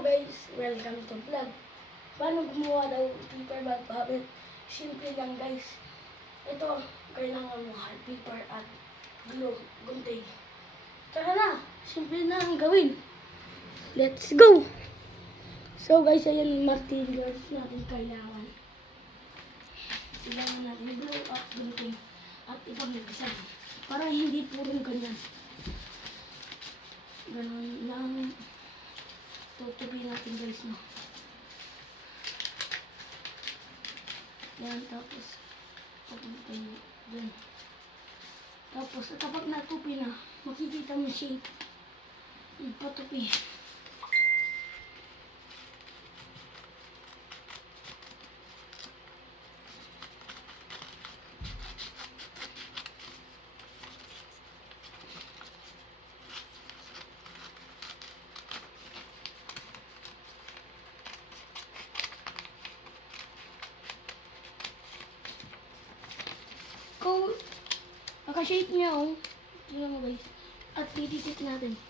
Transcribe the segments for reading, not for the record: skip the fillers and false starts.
Hello guys, welcome to vlog. Paano gumawa daw paper bag habit? Simple lang guys. Ito, kailangan mo hard paper at glue, gunting. Tara na, simple na ang gawin. Let's go! So guys, ayan materials natin kailangan. Kailangan natin glue at gunting at ibang design. Para hindi purong ganyan. Ganun lang. Tutubi natin guys, no? Yan, tapos papunta yun dun. Tapos kapag natupi na, makikita mo shape. Ipatupi. Kung naka-shape niya, oh. Tingnan mo guys. At tititik natin.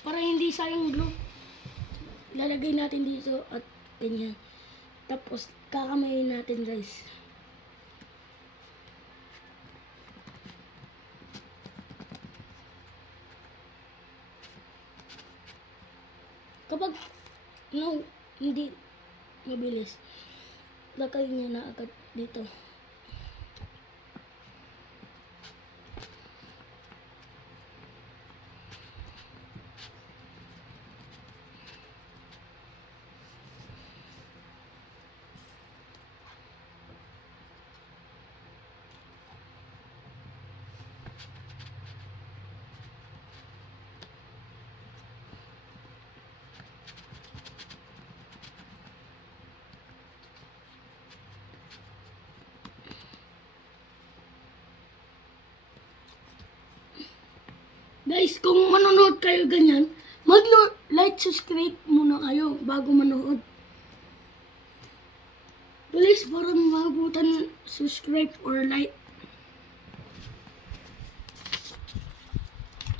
Para hindi sayang glue. Lalagay natin dito at ganyan. Tapos kakamayin natin guys. Kapag hindi mabilis, lagay niya na agad dito. Guys, kung manonood kayo ganyan, mag-like, subscribe muna kayo bago manood. Please, para mabutan subscribe or like.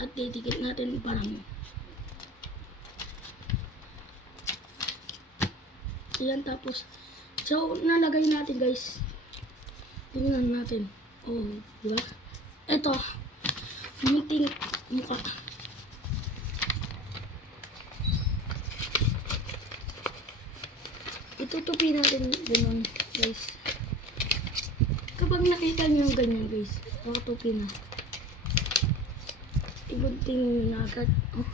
At titikit natin parang. Ayan, tapos. So, nalagay natin guys. Tingnan natin. Oh, diba? Ito. Munting mukha. Itutupi natin ganun, guys. Kapag nakita niyo yung ganyan, guys, tutupi na. Igunting nyo na agad. Oh.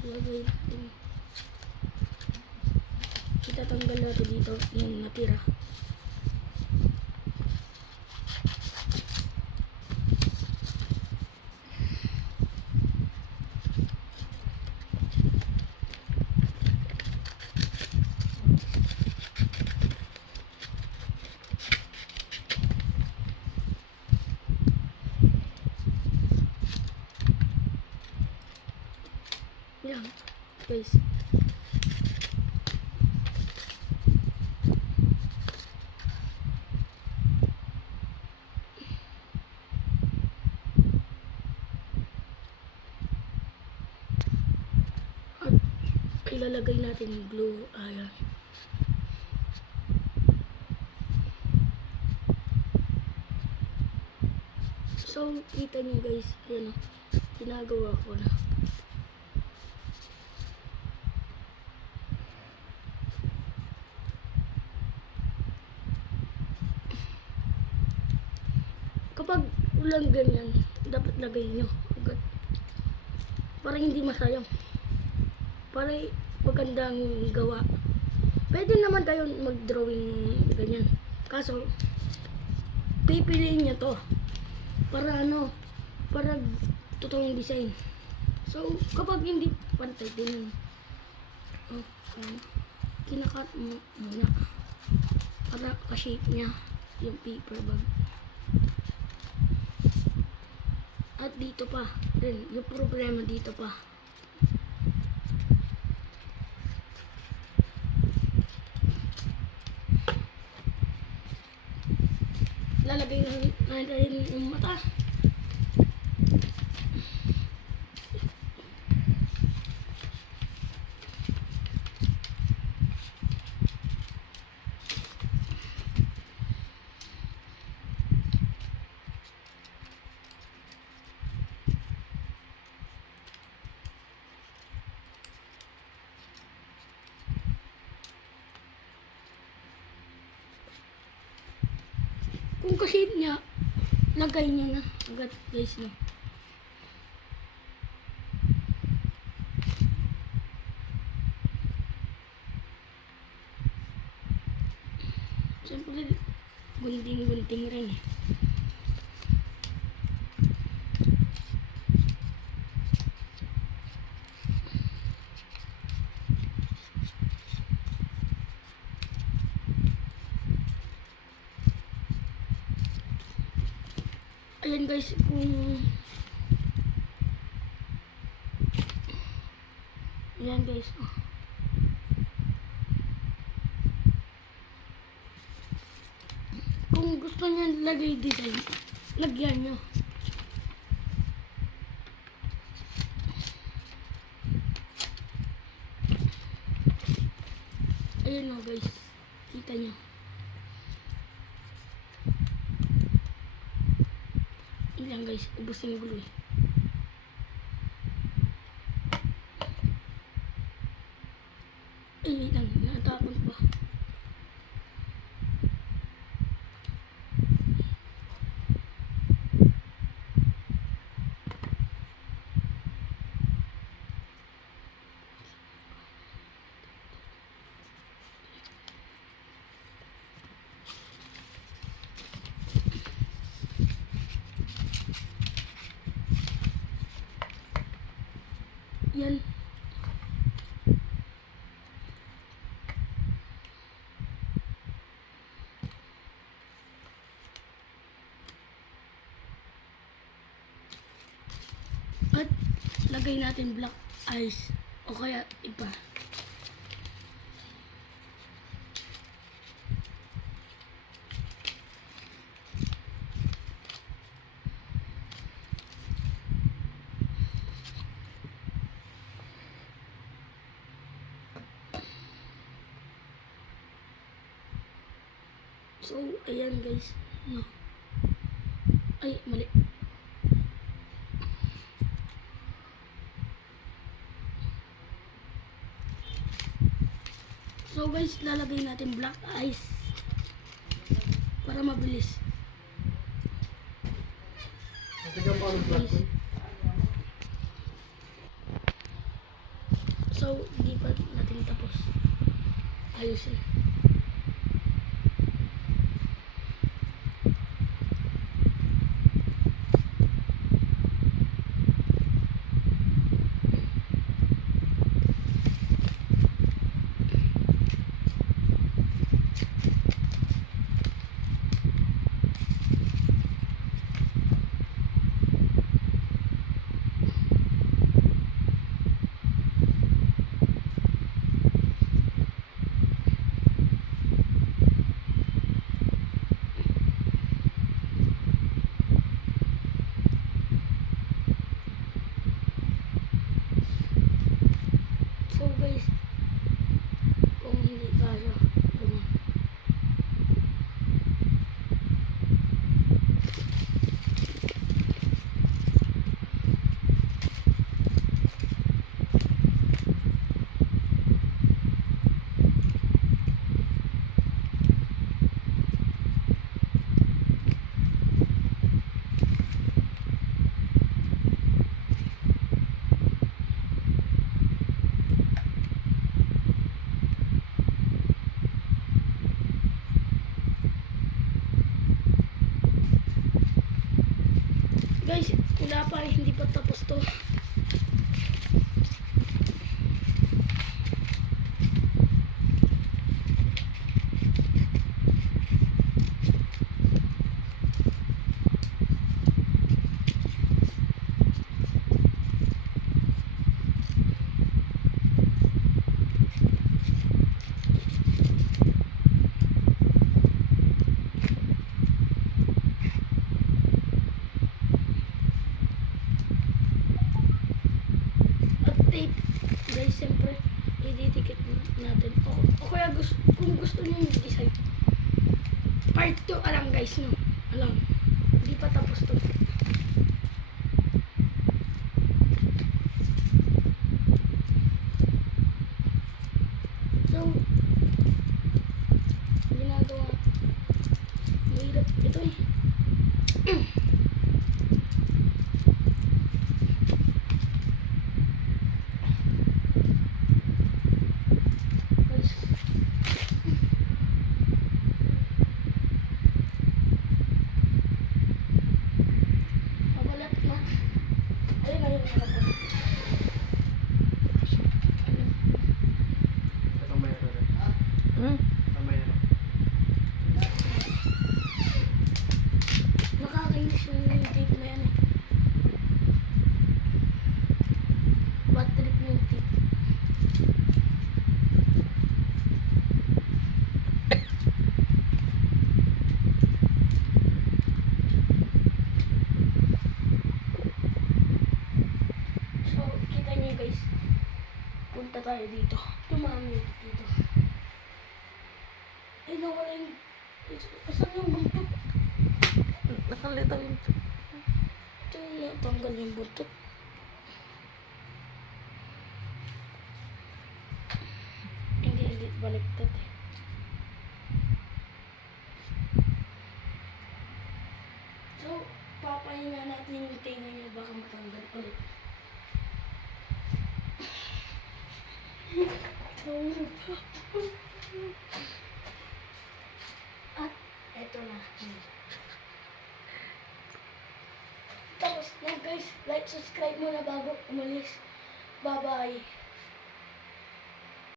Lagay natin. Itatanggal natin dito yung natira. Yan, guys. At ilalagay natin yung glue. Ayan. So, kita niyo guys. Ayan o. Ginagawa ko na. Kapag ulang ganyan, dapat lagay nyo agad. Para hindi masayang. Para magandang gawa. Pwede naman tayo mag-drawing ganyan. Kaso, pipiliin nyo to. Para ano, para totoong design. So, kapag hindi pantay din, kinakat mo muna. Para ka-shape niya yung paper bag. At dito pa. Then, yung problema dito pa. Lalagay na rin yung mata. Kung kasi niya, lagay niya na agad guys no. Siyempre, gunting-gunting rin eh. Ayan guys, ayan guys, oh. Kung gusto niya lagay design, lagyan nyo. Ayan o guys, kita nyo. Ayan guys, ubos yung glue eh. Ay, wait lang, natapon pa. Yan. At lagay natin black eyes o kaya iba. So, ayan guys. No. Ay, mali. So guys, lalagay natin black eyes para mabilis. Guys. So, di pa natin tapos ayusin. So guys, kung hindi kaya, ganyan. Guys, wala pa, hindi pa tapos to. tape. Guys, siyempre, ididikit natin. O kaya kung gusto niyo yung design. Part 2 alam guys, no? Alam. Hindi pa tapos to. So, ginagawa. Mahirap ito eh. Mabalat na. Ayun na yung harapan. Ito mayroon rin. Hmm? Ito mayroon. Nakakainis yung tape na yan eh. Bad trip yung tape. So, kita niyo guys. Punta tayo dito. Tumami dito. Ay, nawala yung... Asan yung buntot? Nakalitaw yun. Ito yung natanggal yung buntot. Hindi, baliktad eh. So, papahinga natin yung tinga niya, baka matanggal ulit. At, eto na. Tapos na guys, like, subscribe muna bago umalis. Bye-bye.